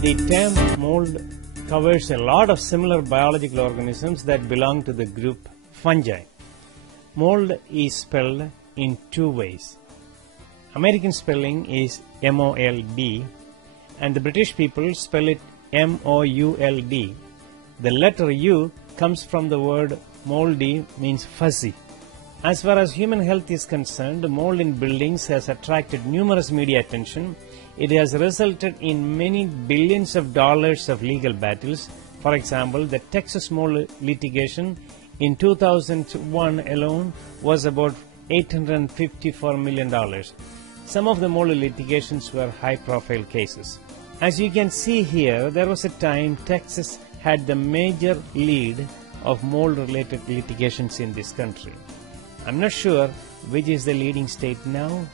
The term mold covers a lot of similar biological organisms that belong to the group fungi. Mold is spelled in two ways. American spelling is M-O-L-D and the British people spell it M-O-U-L-D. The letter U comes from the word moldy, means fuzzy. As far as human health is concerned, mold in buildings has attracted numerous media attention. It has resulted in many billions of dollars of legal battles. For example, the Texas mold litigation in 2001 alone was about $854 million. Some of the mold litigations were high-profile cases. As you can see here, there was a time Texas had the major lead of mold-related litigations in this country. I'm not sure which is the leading state now.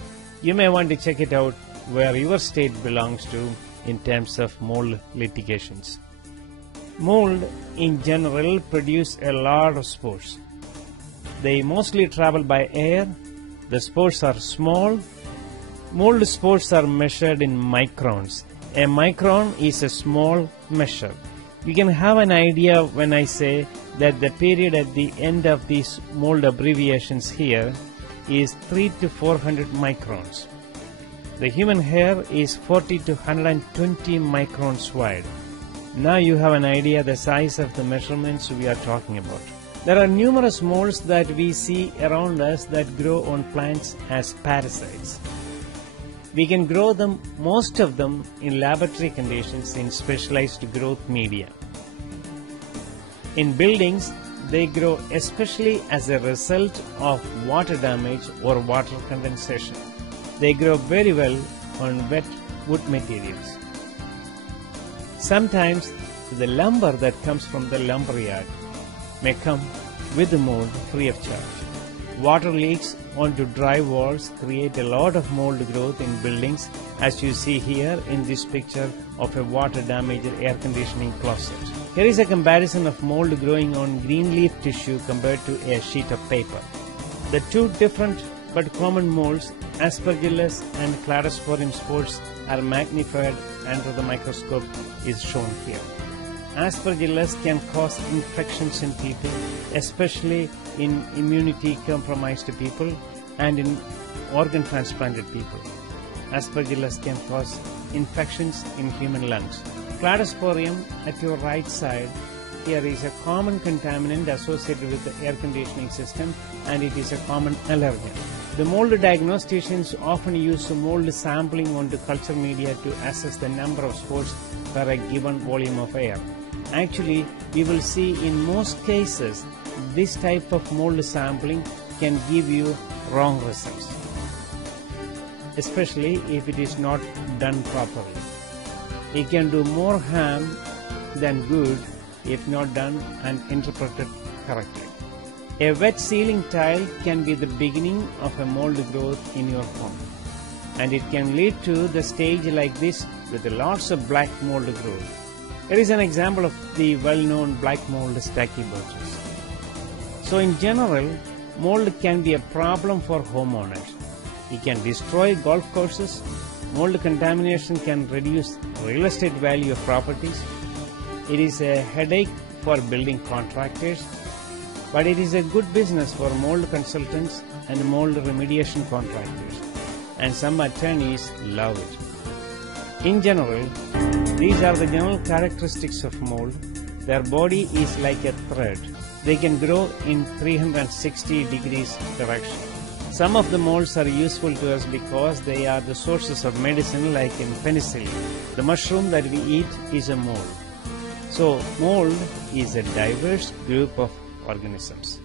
You may want to check it out where your state belongs to in terms of mold litigations. Mold in general produce a lot of spores. They mostly travel by air. The spores are small. Mold spores are measured in microns. A micron is a small measure. You can have an idea when I say that the period at the end of these mold abbreviations here is 300 to 400 microns. The human hair is 40 to 120 microns wide. Now you have an idea the size of the measurements we are talking about. There are numerous molds that we see around us that grow on plants as parasites. We can grow them, most of them, in laboratory conditions in specialized growth media. In buildings, they grow especially as a result of water damage or water condensation. They grow very well on wet wood materials. Sometimes the lumber that comes from the lumberyard may come with the mold free of charge. Water leaks onto dry walls create a lot of mold growth in buildings, as you see here in this picture of a water damaged air conditioning closet. Here is a comparison of mold growing on green leaf tissue compared to a sheet of paper. The two different but common molds, Aspergillus and Cladosporium spores, are magnified under the microscope is shown here. Aspergillus can cause infections in people, especially in immunity-compromised people and in organ-transplanted people. Aspergillus can cause infections in human lungs. Cladosporium at your right side here is a common contaminant associated with the air conditioning system, and it is a common allergen. The mold diagnosticians often use mold sampling onto culture media to assess the number of spores per a given volume of air. Actually, we will see in most cases this type of mold sampling can give you wrong results, especially if it is not done properly. It can do more harm than good if not done and interpreted correctly. A wet ceiling tile can be the beginning of a mold growth in your home, and it can lead to the stage like this with lots of black mold growth. Here is an example of the well-known black mold stachybotrys. So in general, mold can be a problem for homeowners. It can destroy golf courses. Mold contamination can reduce real estate value of properties. It is a headache for building contractors, but it is a good business for mold consultants and mold remediation contractors, and some attorneys love it. In general, these are the general characteristics of mold. Their body is like a thread. They can grow in 360 degrees direction. Some of the molds are useful to us because they are the sources of medicine, like in penicillin. The mushroom that we eat is a mold. So mold is a diverse group of organisms.